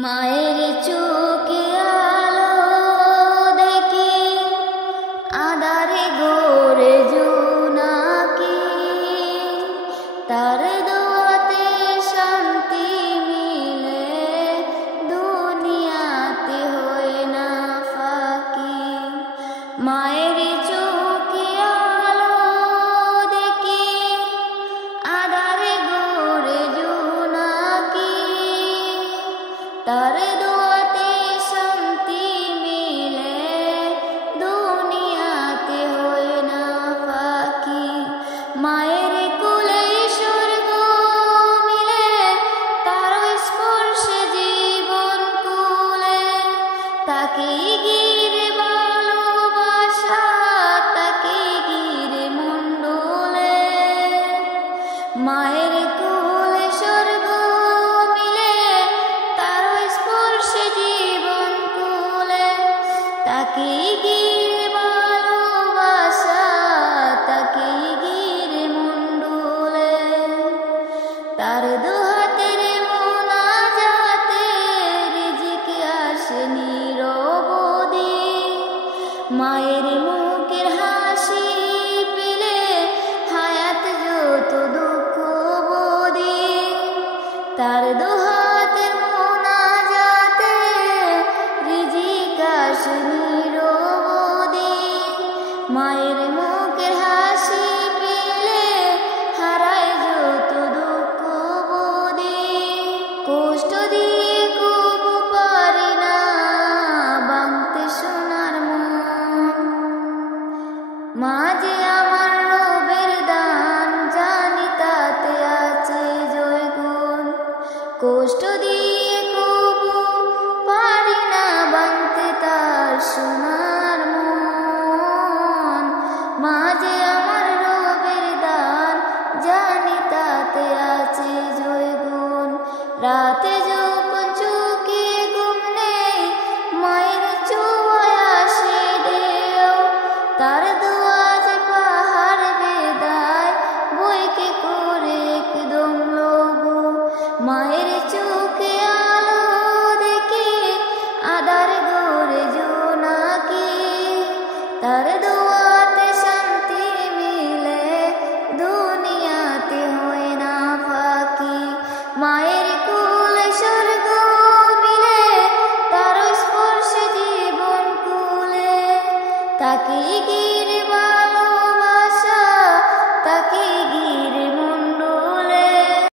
মায়ের চোখে আলো দেখি আঁধারে ঘোরে জোনাকি, তার দোয়াতে শান্তি মিলে, দুনিয়াতে হয় না ফাঁকি। মায়ের চোখে আলো দেখি আঁধারে ঘোরে জোনাকি, তার দোয়াতে শান্তি মিলে, দুনিয়াতে হয় না ফাঁকি। মায়ের কোলে স্বর্গ মিলে, তার স্পর্শে জীবন কুলে, তাকে ঘিরে ভালোবাসা, তাকে ঘিরে মন ডোলে। মায়ের কোলে স্বর্গ মিলে, তার স্পর্শে জীবন কুলে, তাকে ঘিরে ভালোবাসা, তাকে ঘিরে মন ডোলে। তার দুহাতের মোনাজাতে রিজিক আসে নিরবধি, মায়ের মুখের হাসি পেলে হায়াত যত দুঃখ বোধি। তার দুহাতের মোনাজাতে রিজিক আসে নিরবধি, মায়ের মুখের হাসি পেলে হারায় যত দুঃখ বোধি। কষ্ট দিয়ে কবু পারি না ভাঙতে সোনার মন, মা যে আমার রবের দান, জানি তাতে আছে জয় গুণ। কষ্ট দিয়ে কবু পারি না ভাঙতে তার সোনার মন, মা যে আমার রবের দান, জানি তাতে আছে জয় গুণ। রাতে